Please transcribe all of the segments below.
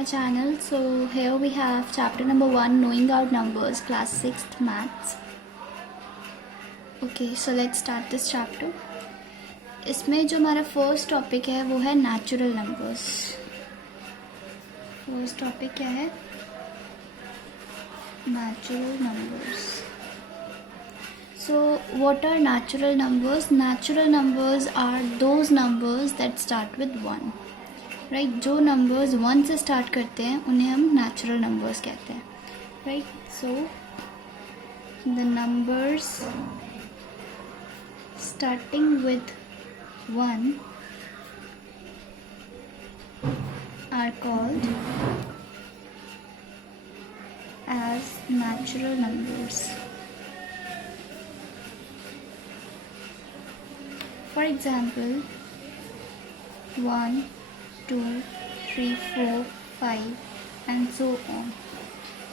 my channel. So here we have chapter number 1, knowing our numbers, class 6th maths. Okay, so let's start this chapter. इसमें जो हमारा first topic है वो है natural numbers. First topic क्या है? Natural numbers. So what are natural numbers? Natural numbers are those numbers that start with 1. Right जो numbers 1 से स्टार्ट करते हैं उन्हें हम नेचुरल नंबर्स कहते हैं. Right, so the numbers starting with 1 are called as natural numbers. For example 1, 2, 3, 4, 5 and so on.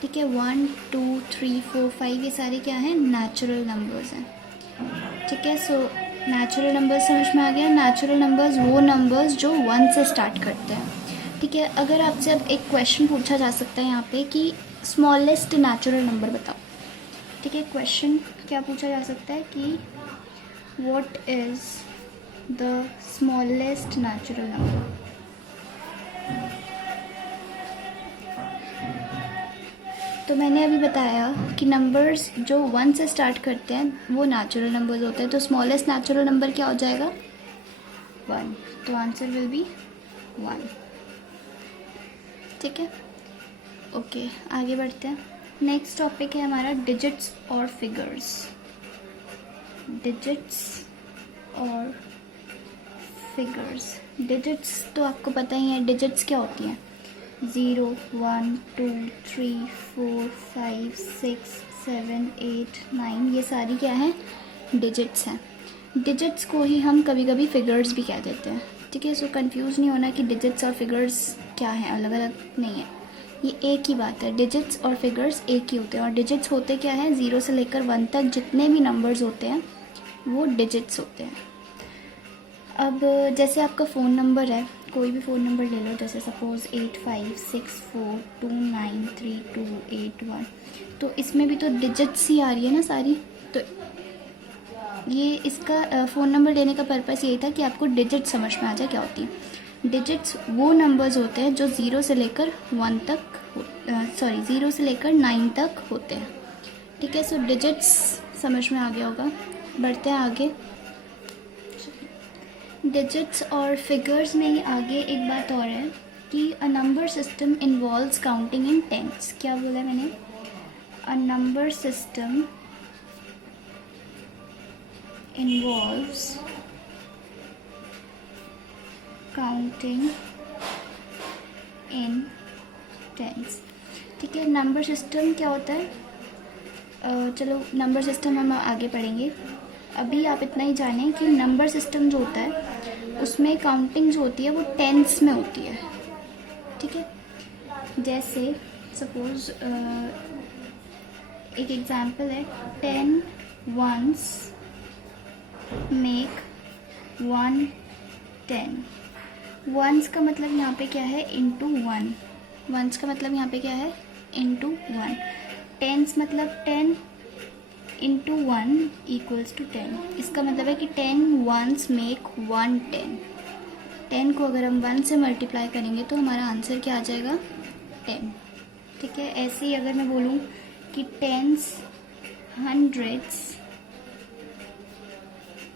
ठीक है, 1, 2, 3, 4, 5 ये सारे क्या हैं? नेचुरल नंबर्स हैं. ठीक है, सो नेचुरल नंबर्स समझ में आ गया. नेचुरल नंबर्स वो नंबर्स जो 1 से स्टार्ट करते हैं. ठीक है, अगर आपसे अब एक क्वेश्चन पूछा जा सकता है यहाँ पे कि स्मॉलेस्ट नेचुरल नंबर बताओ. ठीक है, क्वेश्चन क्या पूछा जा सकता है कि what is the smallest natural number. तो मैंने अभी बताया कि नंबर्स जो 1 से स्टार्ट करते हैं वो नेचुरल नंबर्स होते हैं. तो स्मॉलेस्ट नेचुरल नंबर क्या हो जाएगा? 1. तो आंसर विल बी 1. ठीक है, ओके आगे बढ़ते हैं. नेक्स्ट टॉपिक है हमारा डिजिट्स और फिगर्स. डिजिट्स और फिगर्स. डिजिट्स तो आपको पता ही है. डिजिट्स क्या होती हैं? 0, 1, 2, 3, 4, 5, 6, 7, 8, 9 ये सारी क्या हैं? डिजिट्स हैं. डिजिट्स को ही हम कभी कभी फिगर्स भी कह देते हैं. ठीक है, सो कंफ्यूज नहीं होना कि डिजिट्स और फिगर्स क्या हैं, अलग अलग नहीं है. ये एक ही बात है. डिजिट्स और फिगर्स एक ही होते हैं. और डिजिट्स होते क्या हैं? 0 से लेकर 1 तक जितने भी नंबर्स होते हैं वो डिजिट्स होते हैं. अब जैसे आपका फ़ोन नंबर है, कोई भी फ़ोन नंबर ले लो, जैसे सपोज़ 8564293281. तो इसमें भी तो डिजिट्स ही आ रही है ना सारी. तो ये इसका फ़ोन नंबर लेने का पर्पस यही था कि आपको डिजिट समझ में आ जाए क्या होती है. डिजिट्स वो नंबर्स होते हैं जो 0 से लेकर 1 तक 0 से लेकर 9 तक होते हैं. ठीक है, सो डिजिट्स समझ में आ गया होगा. बढ़ते हैं आगे. डिजिट्स और फिगर्स में ही आगे एक बात और है कि a number system involves counting in tens. क्या बोला मैंने? A number system involves counting in tens. ठीक है, नंबर सिस्टम क्या होता है? चलो नंबर सिस्टम हम आगे पढ़ेंगे. अभी आप इतना ही जानें कि नंबर सिस्टम जो होता है उसमें काउंटिंग जो होती है वो टेंस में होती है. ठीक है, जैसे सपोज़ एक एग्जांपल है 10 ones make 1 10. वंस का मतलब यहाँ पे क्या है? इंटू 1. वंस का मतलब यहाँ पे क्या है? इंटू 1. टेंस मतलब 10 इंटू 1 इक्वल्स टू 10. इसका मतलब है कि 10 ones मेक 1 10. 10 को अगर हम 1 से मल्टीप्लाई करेंगे तो हमारा आंसर क्या आ जाएगा? 10. ठीक है, ऐसे ही अगर मैं बोलूँ कि टेंस हंड्रेड्स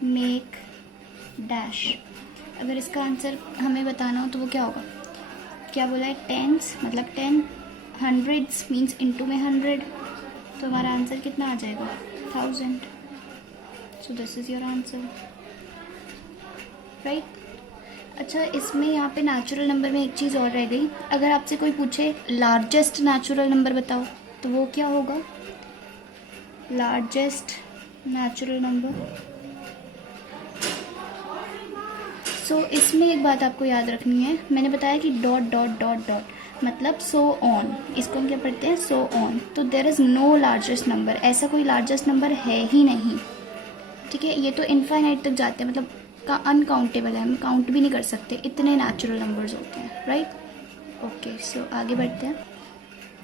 मेक डैश, अगर इसका आंसर हमें बताना हो तो वो क्या होगा? क्या बोला है? टेंस मतलब 10, हंड्रेड्स मीन्स इंटू में 100. तो हमारा आंसर कितना आ जाएगा? 1000. So this is your answer. Right. अच्छा, इसमें यहाँ पे नेचुरल नंबर में एक चीज़ और रह गई. अगर आपसे कोई पूछे लार्जेस्ट नेचुरल नंबर बताओ तो वो क्या होगा? Largest natural number. सो इसमें एक बात आपको याद रखनी है. मैंने बताया कि डॉट डॉट डॉट डॉट मतलब सो ऑन. इसको हम क्या पढ़ते हैं? So on. तो there is no largest number. ऐसा कोई लार्जेस्ट नंबर है ही नहीं. ठीक है, ये तो इनफाइनाइट तक जाते हैं, मतलब का अनकाउंटेबल है. हम काउंट भी नहीं कर सकते, इतने नेचुरल नंबर्स होते हैं. राइट. ओके, सो आगे बढ़ते हैं।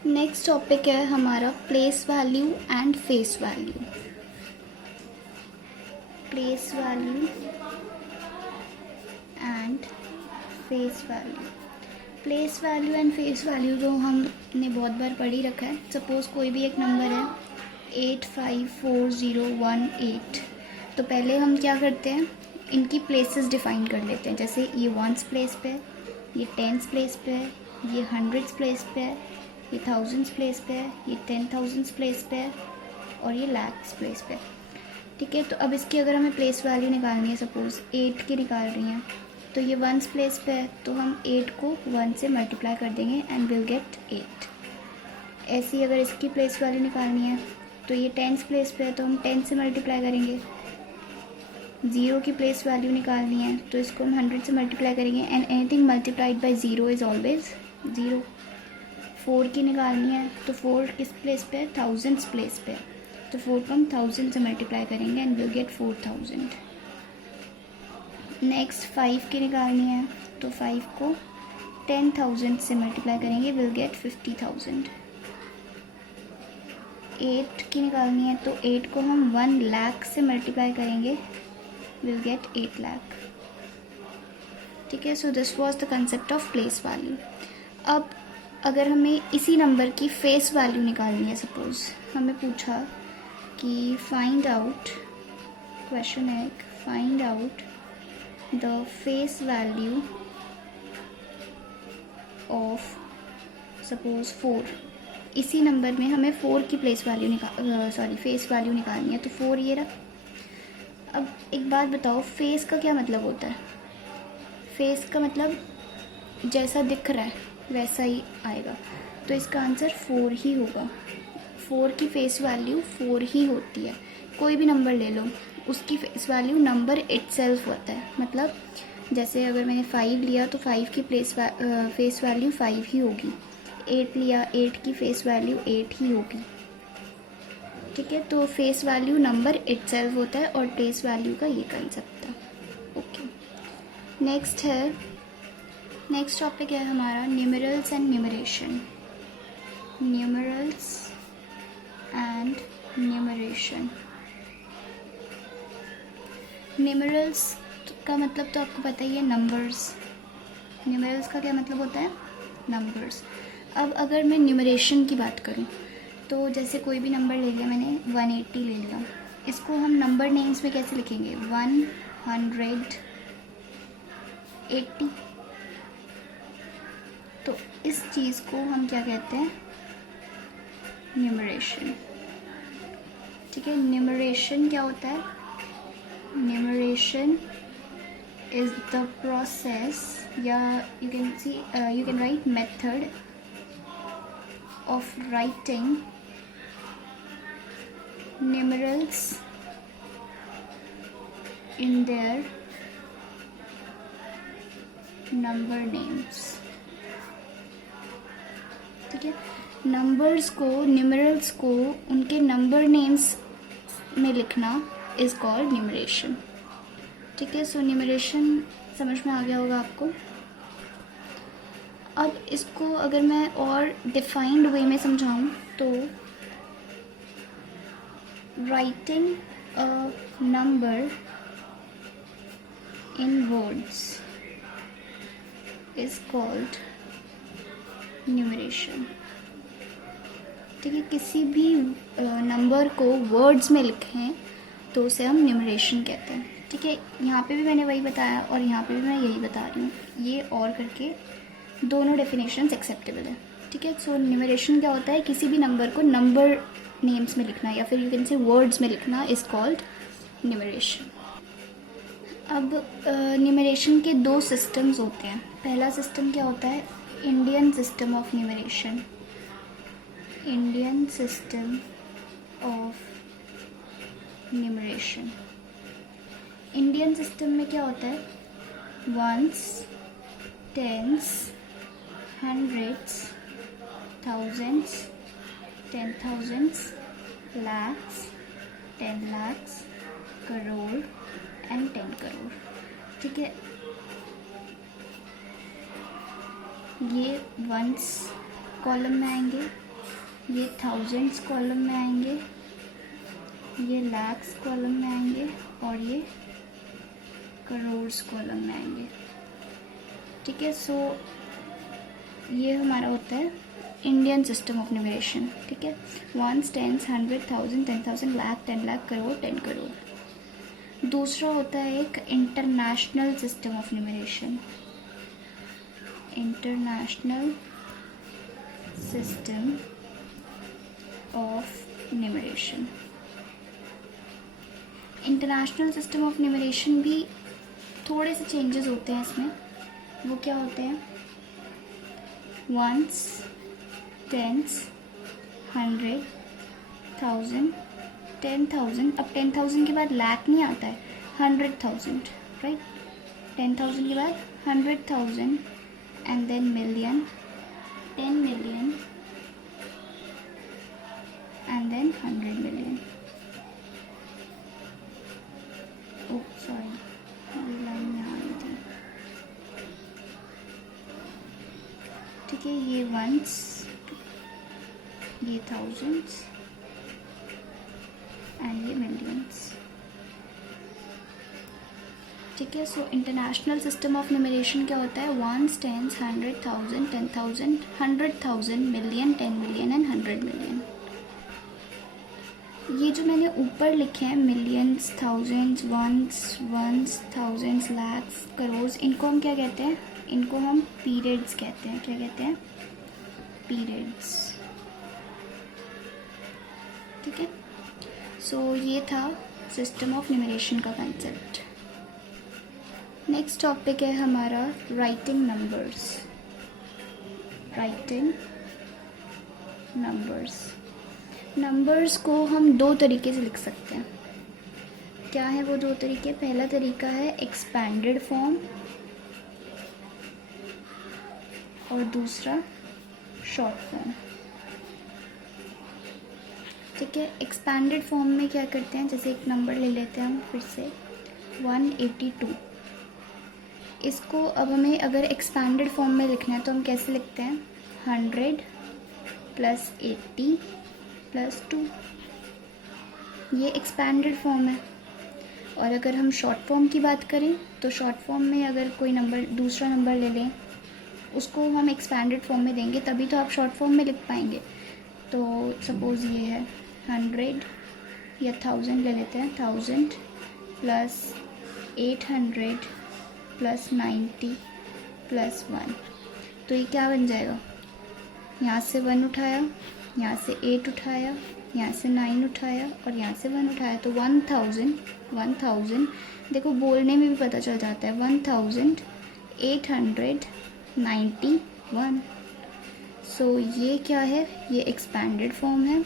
नेक्स्ट टॉपिक है हमारा place value and face value. Place value and face value. Place value and face value तो हमने बहुत बार पढ़ ही रखा है। सपोज़ कोई भी एक नंबर है 854018, तो पहले हम क्या करते हैं, इनकी प्लेसेस डिफ़ाइन कर लेते हैं। जैसे ये वंस प्लेस पे है, ये टेंस प्लेस पे है, ये हंड्रेड्स प्लेस पे है, ये थाउजेंड्स प्लेस पे है, ये 10,000 प्लेस पे है और ये लैक्स प्लेस पे है। ठीक है, तो अब इसकी अगर हमें प्लेस वैल्यू निकालनी है, सपोज़ 8 की निकाल रही हैं, तो ये वंस प्लेस पे है तो हम 8 को 1 से मल्टीप्लाई कर देंगे एंड विल गेट 8। ऐसी अगर इसकी प्लेस वैल्यू निकालनी है तो ये टेंस प्लेस पे है तो हम 10 से मल्टीप्लाई करेंगे। 0 की प्लेस वैल्यू निकालनी है तो इसको हम 100 से मल्टीप्लाई करेंगे and anything multiplied by 0 is always 0। 4 की निकालनी है तो 4 किस प्लेस पे है, थाउजेंड्स प्लेस पे है, तो 4 को हम 1000 से मल्टीप्लाई करेंगे एंड विल गेट 4000। नेक्स्ट 5 की निकालनी है तो 5 को 10,000 से मल्टीप्लाई करेंगे, विल गेट 50,000। 8 की निकालनी है तो 8 को हम 1 लाख से मल्टीप्लाई करेंगे, विल गेट 8 लाख। ठीक है, so this was the concept of place value. अब अगर हमें इसी नंबर की फेस वैल्यू निकालनी है, सपोज हमें पूछा कि फाइंड आउट, क्वेश्चन है find out the face value of suppose 4। इसी नंबर में हमें 4 की फेस वैल्यू निकालनी है, तो 4 ये रहा। अब एक बात बताओ, फेस का क्या मतलब होता है? फेस का मतलब जैसा दिख रहा है वैसा ही आएगा, तो इसका आंसर 4 ही होगा। 4 की फेस वैल्यू 4 ही होती है। कोई भी नंबर ले लो, उसकी फेस वैल्यू नंबर इटसेल्फ होता है। मतलब जैसे अगर मैंने 5 लिया तो 5 की फेस वैल्यू 5 ही होगी। 8 लिया, 8 की फेस वैल्यू 8 ही होगी। ठीक है, तो फेस वैल्यू नंबर इटसेल्फ होता है और प्लेस वैल्यू का ये कंसेप्ट था। ओके, नेक्स्ट टॉपिक है हमारा numerals and numeration. Numerals and numeration. Numerals का मतलब तो आपको पता ही है, नंबर्स। न्यूमेरल्स का क्या मतलब होता है? नंबर्स। अब अगर मैं न्यूमरेशन की बात करूं तो जैसे कोई भी नंबर ले लिया मैंने, 180 ले लिया, इसको हम नंबर नेम्स में कैसे लिखेंगे? 180। तो इस चीज़ को हम क्या कहते हैं? न्यूमरेशन। ठीक है, न्यूमरेशन क्या होता है? न्यूमरेशन इज द प्रोसेस, या you can write method of writing numerals in their number names। ठीक है, नंबर्स को, न्यूमरल्स को उनके नंबर नेम्स में लिखना इज कॉल्ड न्यूमरेशन। ठीक है, सो न्यूमरेशन समझ में आ गया होगा आपको। अब इसको अगर मैं और डिफाइंड वे में समझाऊं तो writing a number in words is called numeration. ठीक है, किसी भी नंबर को वर्ड्स में लिखें तो उसे हम न्यूमरेशन कहते हैं। ठीक है, यहाँ पे भी मैंने वही बताया और यहाँ पे भी मैं यही बता रही हूँ, ये और करके दोनों डेफिनेशंस एक्सेप्टेबल है। ठीक है, सो न्यूमरेशन क्या होता है? किसी भी नंबर को नंबर नेम्स में लिखना, या फिर यू कैन से वर्ड्स में लिखना इज कॉल्ड न्यूमरेशन। अब न्यूमरेशन के 2 सिस्टम्स होते हैं। पहला सिस्टम क्या होता है? Indian system of numeration. Indian system of numeration. Indian system में क्या होता है? Ones, tens, hundreds, thousands, 10,000s, lakhs, 10 lakhs, crore and 10 crore. ठीक है, ये वंस कॉलम में आएंगे, ये थाउजेंड्स कॉलम में आएंगे, ये लैक्स कॉलम में आएंगे और ये करोड्स कॉलम में आएंगे। ठीक है, सो ये हमारा होता है इंडियन सिस्टम ऑफ न्यूमरेशन। ठीक है, वंस, टेंस, 100, 1000, 10,000, लाख, 10 लाख, करोड़, 10 करोड़। दूसरा होता है एक international system of numeration. International system of numeration. International system of numeration भी थोड़े से चेंजेस होते हैं इसमें। वो क्या होते हैं? Ones, tens, 100, 1000, 10,000। अब 10,000 के बाद लाख नहीं आता है, 100,000, राइट। 10,000 के बाद 100,000 and then million, 10 million and then 100 million. Oh sorry, line यहाँ आई थी। ठीक है, ये वंस, ये थाउजेंड्स एंड ये मिलियंस। ठीक है, so international system of numeration क्या होता है? Ones, tens, 100, 1000, 10,000, 100,000, million, 10 million and 100 million. ये जो मैंने ऊपर लिखे हैं millions, thousands, ones, thousands, lakhs, crore, इनको हम क्या कहते हैं? इनको हम पीरियड्स कहते हैं। क्या कहते हैं? पीरियड्स। ठीक है, सो ये था सिस्टम ऑफ न्यूमरेशन का कंसेप्ट। नेक्स्ट टॉपिक है हमारा writing numbers. Writing numbers. Numbers को हम दो तरीके से लिख सकते हैं। क्या है वो दो तरीके? पहला तरीका है एक्सपैंडेड फॉर्म और दूसरा शॉर्ट फॉर्म। ठीक है, एक्सपैंडेड फॉर्म में क्या करते हैं? जैसे एक नंबर ले लेते हैं हम फिर से 182। इसको अब हमें अगर एक्सपैंडेड फॉर्म में लिखना है तो हम कैसे लिखते हैं? 100 + 80 + 2। ये एक्सपैंडेड फॉर्म है। और अगर हम शॉर्ट फॉर्म की बात करें तो शॉर्ट फॉर्म में अगर कोई नंबर, दूसरा नंबर ले लें, उसको हम एक्सपैंडेड फॉर्म में देंगे तभी तो आप शॉर्ट फॉर्म में लिख पाएंगे। तो सपोज़ ये है 100 या 1000 ले लेते हैं, 1000 + 800 + 90 + 1। तो ये क्या बन जाएगा? यहाँ से 1 उठाया, यहाँ से 8 उठाया, यहाँ से 9 उठाया और यहाँ से 1 उठाया, तो 1000 देखो बोलने में भी पता चल जाता है, 1891। सो ये क्या है? ये एक्सपैंडेड फॉर्म है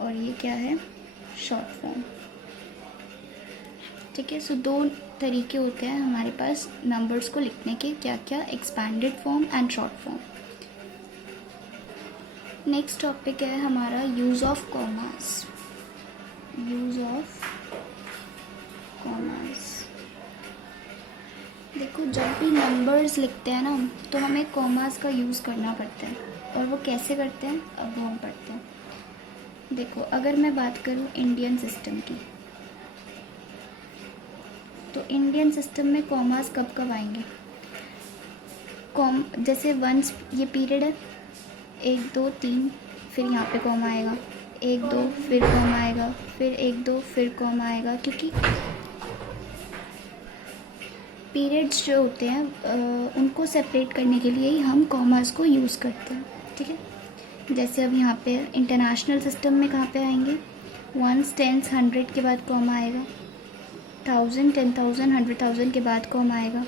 और ये क्या है? Short form. ठीक है, सो दो तरीके होते हैं हमारे पास नंबर्स को लिखने के। क्या क्या? Expanded form and short form. Next topic है हमारा use of commas. Use of commas. देखो जब भी नंबर्स लिखते हैं ना तो हमें कॉमास का यूज़ करना पड़ता है, और वो कैसे करते हैं अब वो हम पढ़ते हैं। देखो अगर मैं बात करूँ इंडियन सिस्टम की, तो इंडियन सिस्टम में कॉमास कब कब आएंगे? जैसे वंस ये पीरियड है, 1 2 3, फिर यहाँ पे कॉमा आएगा, 1 2 फिर कॉमा आएगा, फिर 1 2 फिर कॉमा आएगा, क्योंकि पीरियड्स जो होते हैं उनको सेपरेट करने के लिए ही हम कॉमास को यूज़ करते हैं। ठीक है, जैसे अब यहाँ पे इंटरनेशनल सिस्टम में कहाँ पे आएंगे? वंस, टेंस, 100 के बाद कॉमा आएगा, 1000, 10,000, 100,000 के बाद कॉमा आएगा।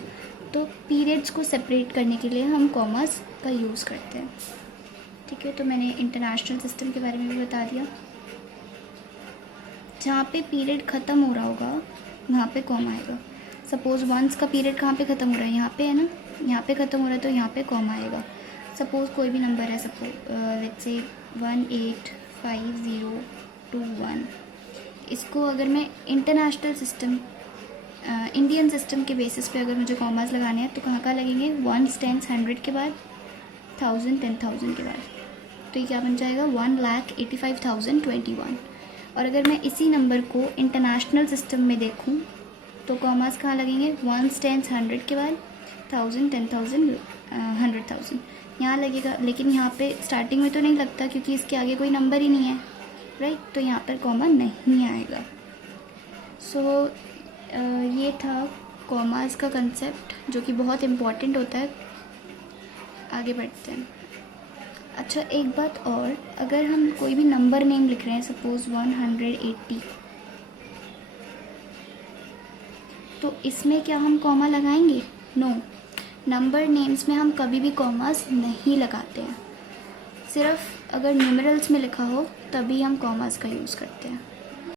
तो पीरियड्स को सेपरेट करने के लिए हम कॉमास का यूज़ करते हैं। ठीक है, तो मैंने इंटरनेशनल सिस्टम के बारे में भी बता दिया। जहाँ पे पीरियड ख़त्म हो रहा होगा वहाँ पे कॉमा आएगा। सपोज़ वंस का पीरियड कहाँ पे ख़त्म हो रहा है? यहाँ पे है ना, यहाँ पे ख़त्म हो रहा है तो यहाँ पे कॉमा आएगा। सपोज़ कोई भी नंबर है, सपोज लेट्स से 185021, इसको अगर मैं इंटरनेशनल सिस्टम इंडियन सिस्टम के बेसिस पे अगर मुझे कॉमास लगाने हैं तो कहाँ कहाँ लगेंगे, 1 टेंस 100 के बाद, 1000 10,000 के बाद, तो ये क्या बन जाएगा 1,85,021। और अगर मैं इसी नंबर को इंटरनेशनल सिस्टम में देखूं तो कॉमास कहाँ लगेंगे, 1 टेंस 100 के बाद, 1000 10,000 100,000 यहाँ लगेगा, लेकिन यहाँ पे स्टार्टिंग में तो नहीं लगता क्योंकि इसके आगे कोई नंबर ही नहीं है, राइट, तो यहाँ पर कॉमा नहीं आएगा। सो ये था कॉमास का कंसेप्ट जो कि बहुत इम्पॉर्टेंट होता है। आगे बढ़ते हैं। अच्छा, एक बात और, अगर हम कोई भी नंबर नेम लिख रहे हैं, सपोज 180, तो इसमें क्या हम कॉमा लगाएंगे? नो, नंबर नेम्स में हम कभी भी कॉमास नहीं लगाते हैं, सिर्फ अगर न्यूमरल्स में लिखा हो तभी हम कॉमास का यूज़ करते हैं।